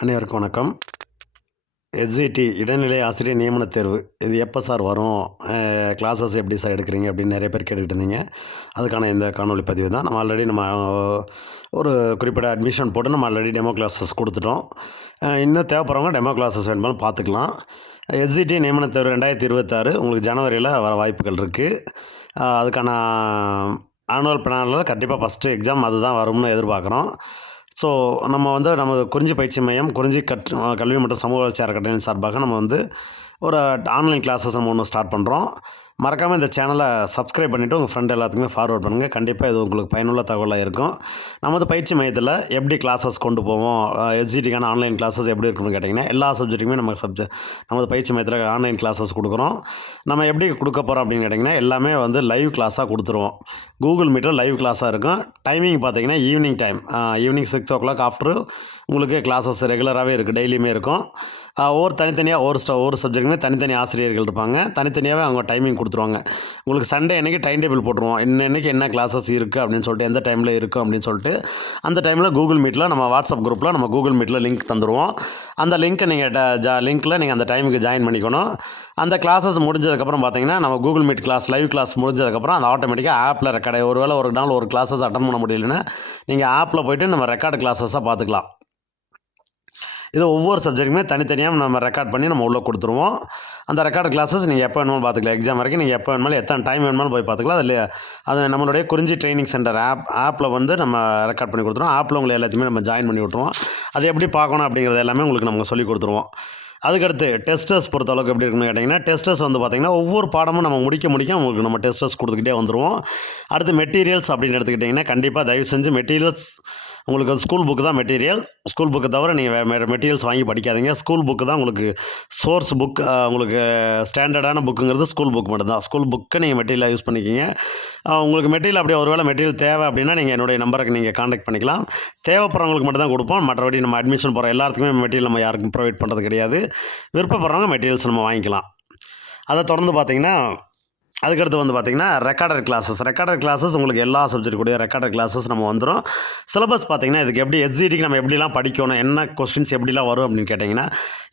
அனைவருக்கும் வணக்கம். எஸ்ஜிடி இடைநிலை ஆசிரியர் நியமன தேர்வு. இது எப்போ சார் வரும்? கிளாஸஸ் எப்படி சார் எடுக்கிறீங்க? அப்படின்னு நிறைய பேர் கேட்டுக்கிட்டு இருந்தீங்க. அதுக்கான இந்த காணொலி பதிவு தான். நம்ம ஆல்ரெடி நம்ம ஒரு குறிப்பிட்ட அட்மிஷன் போட்டு நம்ம ஆல்ரெடி டெமோ கிளாஸஸ் கொடுத்துட்டோம். இன்னும் தேவைப்படுறவங்க டெமோ கிளாஸஸ் வேணுமாலும் பார்த்துக்கலாம். எஸ்ஜிடி நியமன தேர்வு ரெண்டாயிரத்தி இருபத்தாறு. உங்களுக்கு ஜனவரியில் வர வாய்ப்புகள் இருக்குது அதுக்கான ஆனுவல் பிளானில் கண்டிப்பாக ஃபஸ்ட்டு எக்ஸாம் அதுதான் வரும்னு எதிர்பார்க்குறோம். ஸோ நம்ம வந்து நமது குறிஞ்சி பயிற்சி மையம் குறிஞ்சி கட் கல்வி மற்றும் சமூக வளர்ச்சி அறக்கட்டளையின் சார்பாக நம்ம வந்து ஒரு ஆன்லைன் கிளாஸஸ் நம்ம ஒன்று ஸ்டார்ட் பண்ணுறோம் மறக்காமல் இந்த சேனலை சப்ஸ்கிரைப் பண்ணிவிட்டு உங்கள் ஃப்ரெண்ட் எல்லாத்துக்குமே ஃபார்வர்ட் பண்ணுங்கள் கண்டிப்பாக இது உங்களுக்கு பயனுள்ள தகவலாக இருக்கும். நமது பயிற்சி மையத்தில் எப்படி கிளாஸஸ் கொண்டு போவோம்? எஸ்ஜிடிக்கான ஆன்லைன் கிளாஸஸ் எப்படி இருக்குன்னு கேட்டிங்கன்னா எல்லா சப்ஜெக்ட்டுக்குமே நம்ம சப்ஜெக்ட் நமது பயிற்சி மையத்தில் ஆன்லைன் கிளாஸஸ் கொடுக்குறோம். நம்ம எப்படி கொடுக்க போகிறோம் அப்படின்னு கேட்டிங்கன்னா எல்லாமே வந்து லைவ் கிளாஸாக கொடுத்துருவோம். கூகுள் மீட்டில் லைவ் கிளாஸாக இருக்கும். டைமிங் பார்த்தீங்கன்னா evening time evening six o'clock after உங்களுக்கு கிளாஸஸ் ரெகுலராகவே இருக்குது டெய்லியுமே இருக்கும். ஒவ்வொரு தனித்தனியாக ஒரு ஒரு ஒவ்வொரு சப்ஜெக்ட்டுமே தனித்தனி ஆசிரியர்கள் இருப்பாங்க. தனித்தனியாகவே அவங்க டைமிங் கொடுத்துருவாங்க. உங்களுக்கு சண்டே அன்றைக்கி டைம் டேபிள் போட்டுருவோம் இன்னைக்கு என்ன கிளாஸஸ் இருக்குது அப்படின்னு சொல்லிட்டு எந்த டைமில் இருக்கும் அப்படின்னு சொல்லிட்டு அந்த டைமில் கூகுள் மீட்டில் நம்ம வாட்ஸ்அப் குரூப்பில் நம்ம கூகுள் மீட்டில் லிங்க் தந்துடுவோம் அந்த லிங்க்கை நீங்கள் ஜா லிங்க்கில் நீங்கள் அந்த டைமுக்கு ஜாயின் பண்ணிக்கணும். அந்த கிளாஸஸ் முடிஞ்சதுக்கப்புறம் பார்த்தீங்கன்னா நம்ம Google Meet class live class முடிஞ்சதுக்கப்புறம் அந்த ஆட்டோமேட்டிக்காக ஆப்பில் ரெக்கார்டு ஒருவேளை ஒரு நாள் ஒரு கிளாஸஸ் அட்டன் பண்ண முடியலன்னா நீங்கள் ஆப்பில் போயிட்டு நம்ம ரெக்கார்டு கிளாஸஸாக பார்த்துக்கலாம் இது ஒவ்வொரு சப்ஜெக்ட்டுமே தனித்தனியாக நம்ம ரெக்கார்ட் பண்ணி நம்ம உள்ளே கொடுத்துருவோம். அந்த ரெக்கார்டு கிளாஸஸ் நீங்கள் எப்போ வேணுமோ பார்த்துக்கலாம். எக்ஸாம் வரைக்கும் நீங்கள் எப்போ வேணுமாலும் எத்தனை டைம் வேணுமாலும் போய் பார்த்துக்கலாம். அதில் அது நம்மளுடைய குறிஞ்சி ட்ரைனிங் சென்டர் ஆப் ஆப்பில் வந்து நம்ம ரெக்கார்ட் பண்ணி கொடுத்துருவோம். ஆப்பில் உங்களை எல்லாத்தையுமே நம்ம ஜாயின் பண்ணி விட்ருவோம் அது எப்படி பார்க்கணும் அப்படிங்கிறது எல்லாமே உங்களுக்கு நம்ம சொல்லி கொடுத்துருவோம். அதுக்கடுத்து டெஸ்டர்ஸ் பொறுத்த அளவுக்கு எப்படி இருக்குன்னு கேட்டிங்கன்னா டெஸ்டர்ஸ் வந்து பார்த்திங்கன்னா ஒவ்வொரு பாடமும் நம்ம முடிக்க முடிக்க உங்களுக்கு நம்ம டெஸ்டர்ஸ் கொடுத்துக்கிட்டே வந்துடுவோம் அடுத்து மெட்டீரியல்ஸ் அப்படின்னு எடுத்துக்கிட்டிங்கன்னா கண்டிப்பாக தயவு செஞ்சு மெட்டீரியல்ஸ் உங்களுக்கு ஸ்கூல் புக்கு தான் மெட்டீரியல் ஸ்கூல் புக்கு தவிர நீங்கள் வேறு மெட்டீரியல்ஸ் வாங்கி படிக்காதீங்க. ஸ்கூல் புக்கு தான் உங்களுக்கு சோர்ஸ் புக் உங்களுக்கு ஸ்டாண்டர்டான புக்குங்கிறது ஸ்கூல் புக் மட்டும்தான். ஸ்கூல் புக்கை நீங்கள் மெட்டீரியலாக யூஸ் பண்ணிக்கிங்க. உங்களுக்கு மெட்டீரியல் அப்படியே ஒருவேளை மெட்டீரியல் தேவை அப்படின்னா நீங்கள் என்னுடைய நம்பருக்கு நீங்கள் காண்டாக்ட் பண்ணிக்கலாம். தேவைப்படுறவங்களுக்கு மட்டும் தான் கொடுப்போம். மற்றபடி நம்ம அட்மிஷன் போகிற எல்லாத்துக்குமே மெட்டீரியல் நம்ம யாருக்கும் ப்ரொவைட் பண்ணுறது கிடையாது. விருப்பப்படுறவங்க மெட்டீரியல்ஸ் நம்ம வாங்கிக்கலாம். அதை தொடர்ந்து பார்த்தீங்கன்னா அதுக்கடுத்து வந்து பார்த்திங்கன்னா ரெக்கார்டர் கிளாஸஸ் ரெக்கார்டர் கிளாஸஸ் உங்களுக்கு எல்லா சப்ஜெக்ட் கூடிய ரெக்கார்டர் கிளாஸஸ் நம்ம வந்துடும் சிலபஸ் பார்த்திங்கன்னா இதுக்கு எப்படி எஸ்ஜிடிக்கு நம்ம எப்படிலாம் படிக்கணும் என்ன கொஸ்டின்ஸ் எப்படிலாம் வரும் அப்படின்னு கேட்டிங்கன்னா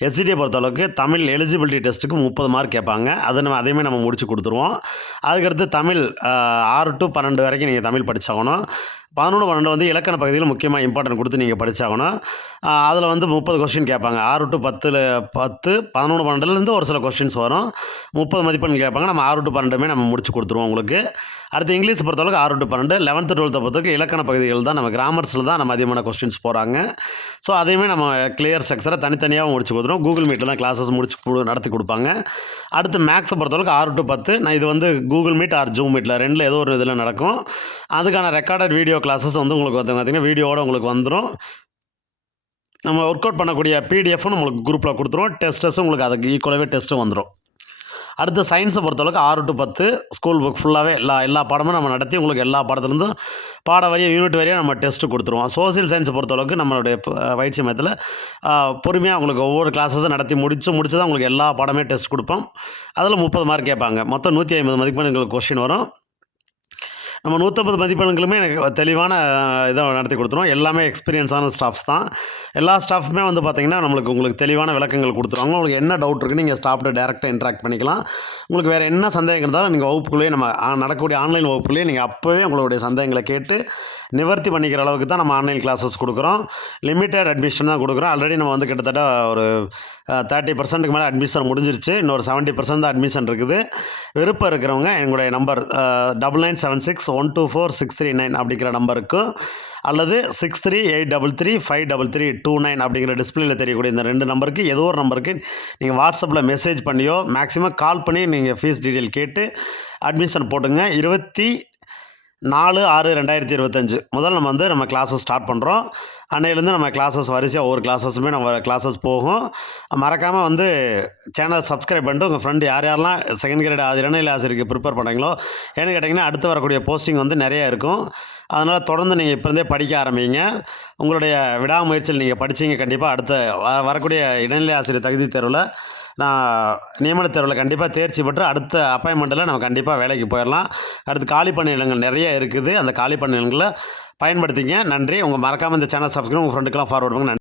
எஸ்ஜிடியை பொறுத்தளவுக்கு தமிழ் எலிஜிபிலிட்டி டெஸ்ட்டுக்கு முப்பது மார்க் கேட்பாங்க. அதை நம்ம அதையுமே நம்ம முடிச்சு கொடுத்துருவோம். அதுக்கடுத்து தமிழ் ஆறு டு பன்னெண்டு வரைக்கும் நீங்கள் தமிழ் படித்தாகணும் பதினொன்று பன்னெண்டு வந்து இலக்கண பகுதியில் முக்கியமாக இம்பார்ட்டன்ட் கொடுத்து நீங்கள் படித்தாகணும் அதில் வந்து முப்பது கொஸ்டின் கேட்பாங்க. ஆறு டு பத்தில் பத்து பதினொன்று பன்னெண்டுலேருந்து ஒரு சில கொஸ்டின்ஸ் வரும். முப்பது மதிப்பெண் கேட்பாங்க. நம்ம ஆறு டு பன்னெண்டுமே நம்ம முடிச்சு கொடுத்துருவோம் உங்களுக்கு. அடுத்து இங்கிலீஷ் பொறுத்தளவுக்கு ஆறு டு பன்னெண்டு லெவன்த்து டுவெல்த்தை பொறுத்தவரைக்கும் இலக்கண பகுதிகள் தான் நம்ம கிராமர்ஸில் தான் நம்ம அதிகமான கொஸ்டின்ஸ் போகிறாங்க ஸோ அதையுமே நம்ம கிளியர் ஸ்ட்ரக்சரை தனித்தனியாக முடிச்சு கொடுத்துரும் கூகுள் மீட்டில் தான் கிளாஸஸ் முடிச்சு கொடு- நடத்தி கொடுப்பாங்க. அடுத்து மேக்ஸை பொறுத்தளவுக்கு ஆறு டு பத்து. நான் இது வந்து கூகுள் மீட் ஆர் ஜூம் மீட்டில் ரெண்டில் ஏதோ ஒரு இதில் நடக்கும். அதுக்கான ரெக்கார்டட் வீடியோ கிளாஸஸ் வந்து உங்களுக்கு வந்து பார்த்திங்கன்னா வீடியோவோட உங்களுக்கு வந்துடும் நம்ம ஒர்க் அவுட் பண்ணக்கூடிய பிடிஎஃப்பும் நம்மளுக்கு குரூப்பில் கொடுத்துருவோம். டெஸ்டஸும் உங்களுக்கு அதுக்கு ஈக்குவலாகவே டெஸ்ட்டும் வந்துடும் அடுத்து சயின்ஸை பொறுத்தளவுக்கு ஆறு டு பத்து ஸ்கூல் புக் ஃபுல்லாகவே எல்லா எல்லா பாடமும் நம்ம நடத்தி உங்களுக்கு எல்லா பாடத்துலேருந்தும் பாட வரையும் யூனிட் வரையும் நம்ம டெஸ்ட்டு கொடுத்துருவோம். சோசியல் சயின்ஸை பொறுத்தளவுக்கு நம்மளுடைய பயிற்சி மையத்தில் பொறுமையாக உங்களுக்கு ஒவ்வொரு கிளாஸஸும் நடத்தி முடிச்சு முடிச்சு தான் உங்களுக்கு எல்லா பாடமே டெஸ்ட் கொடுப்போம். அதில் முப்பது மார்க் கேட்பாங்க. மொத்தம் நூற்றி ஐம்பது மதிப்பெண்களுக்கு கொஸ்டின் வரும். நம்ம நூற்றம்பது மதிப்பெண்களுமே எனக்கு தெளிவான இதை நடத்தி கொடுத்துருவோம் எல்லாமே எக்ஸ்பீரியன்ஸான ஸ்டாஃப்ஸ் தான். எல்லா ஸ்டாஃப்மே வந்து பார்த்திங்கன்னா நம்மளுக்கு உங்களுக்கு தெளிவான விளக்கங்கள் கொடுத்துருவாங்க. உங்களுக்கு என்ன டவுட் இருக்குது நீங்கள் ஸ்டாஃப்ட்டு டேரெக்டாக இன்ட்ராக்ட் பண்ணிக்கலாம். உங்களுக்கு வேறு என்ன சந்தேகம் இருந்தாலும் நீங்கள் வகுப்புக்குள்ளேயே நம்ம நடக்கக்கூடிய ஆன்லைன் வகுப்புலேயே நீங்கள் அப்போவே உங்களுடைய சந்தேகங்களை கேட்டு நிவர்த்தி பண்ணிக்கிற அளவுக்கு தான் நம்ம ஆன்லைன் கிளாஸஸ் கொடுக்குறோம். லிமிட்டட் அட்மிஷன் தான் கொடுக்குறோம். ஆல்ரெடி நம்ம வந்து கிட்டத்தட்ட ஒரு தேர்ட்டி பர்சன்ட்டுக்கு மேலே அட்மிஷன் முடிஞ்சிருச்சு. இன்னொரு செவன்ட்டி பர்சன்ட் தான் அட்மிஷன் இருக்குது. விருப்பம் இருக்கிறவங்க எங்களுடைய number double nine seven six one two four six three nine அப்படிங்கிற நம்பருக்கு அல்லது six three eight double three five double three two nine அப்படிங்கிற டிஸ்பிளேல தெரியக்கூடிய இந்த ரெண்டு நம்பருக்கு ஏதோ ஒரு நம்பருக்கு நீங்கள் வாட்ஸ்அப்பில் மெசேஜ் பண்ணியோ மேக்ஸிமம் கால் பண்ணி நீங்கள் ஃபீஸ் டீட்டெயில் கேட்டு அட்மிஷன் போட்டுங்க. இருபத்தி நாலு ஆறு ரெண்டாயிரத்தி இருபத்தஞ்சு. முதல் நம்ம வந்து நம்ம கிளாஸஸ் ஸ்டார்ட் பண்ணுறோம் அன்னையிலேருந்து நம்ம கிளாஸஸ் வரிசையாக ஒவ்வொரு கிளாஸஸுமே நம்ம கிளாஸஸ் போகும். மறக்காமல் வந்து சேனல் சப்ஸ்கிரைப் பண்ணிட்டு உங்கள் ஃப்ரெண்டு யார் யாரெல்லாம் செகண்ட் கிரேட் ஆசிரியர் இடைநிலை ஆசிரியருக்கு ப்ரிப்பேர் பண்ணுறீங்களோ ஏன்னு கேட்டிங்கன்னா அடுத்து வரக்கூடிய போஸ்டிங் வந்து நிறைய இருக்கும். அதனால் தொடர்ந்து நீங்கள் இப்போ இருந்தே படிக்க ஆரம்பிங்க. உங்களுடைய விடாமுயற்சியில் நீங்கள் படிச்சீங்க கண்டிப்பாக அடுத்த வ- வரக்கூடிய இடைநிலை ஆசிரியர் தகுதி தேர்வில் நான் நியமன தேர்வில் கண்டிப்பாக தேர்ச்சி பெற்று அடுத்த அப்பாயின்மெண்ட்டில் நம்ம கண்டிப்பாக வேலைக்கு போயிடலாம் அடுத்து காலி பணியிடங்கள் நிறைய இருக்குது. அந்த காலி பணியிடங்களை பயன்படுத்திங்க. நன்றி. உங்கள் மறக்காமல் இந்த சேனல் சப்ஸ்கிரைப் உங்கள் ஃப்ரெண்டுக்கெலாம் ஃபார்வர்ட் பண்ணுங்க. நன்றி.